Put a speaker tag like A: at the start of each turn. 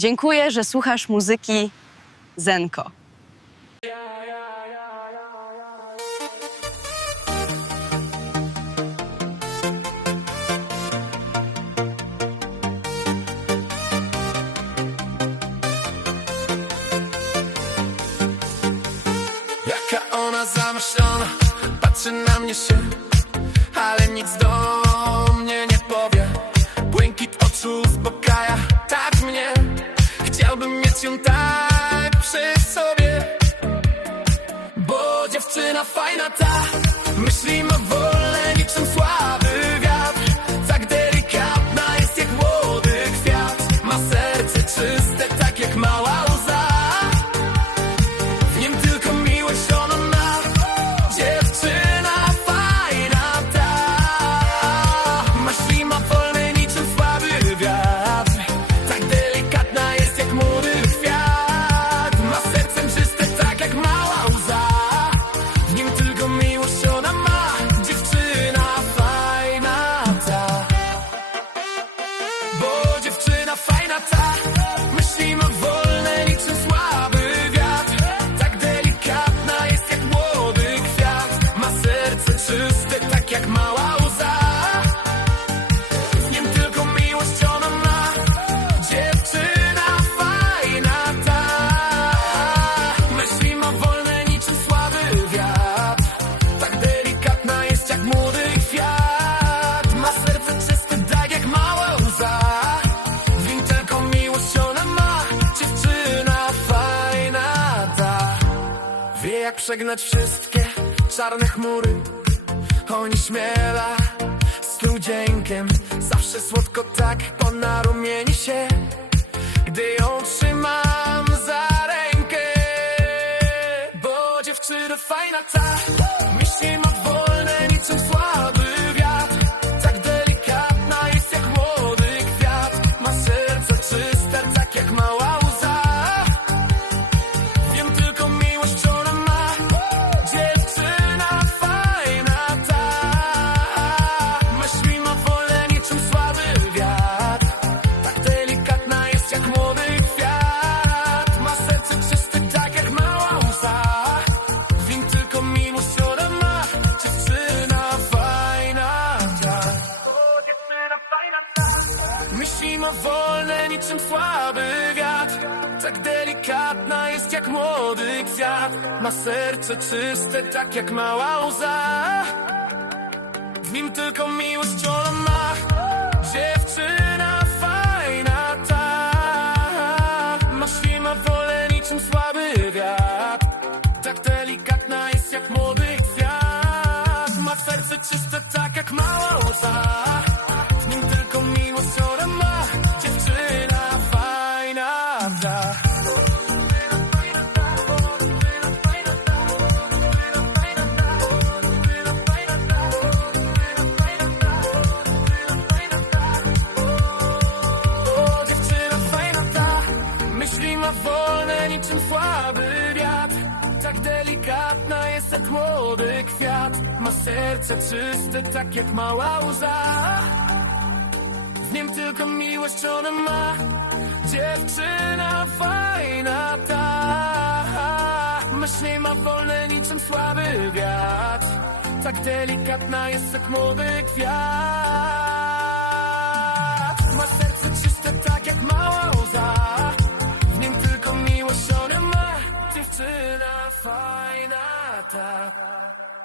A: Dziękuję, że słuchasz muzyki Zenko.
B: Jaka ona zamyślona, patrzy na mnie się dziewczyna fajna ta Bo dziewczyna fajna ta, myśli ma. przegnać wszystkie czarne chmury. Oni śmiela z studzienkiem Zawsze słodko tak ponarumieni się. Myśli ma wolne niczym słaby wiatr. Tak delikatna jest jak młody kwiat. Ma serce czyste tak jak mała łza. W nim tylko miłość ona ma. Dziewczyna Pływa wolne niczym słaby wiatr. Tak delikatna jest jak młody kwiat. Ma serce czyste tak jak mała łza. W nim tylko miłość ona ma. Dziewczyna fajna ta. Myśl nie ma wolne niczym słaby wiatr. Tak delikatna jest jak młody kwiat. Doctor.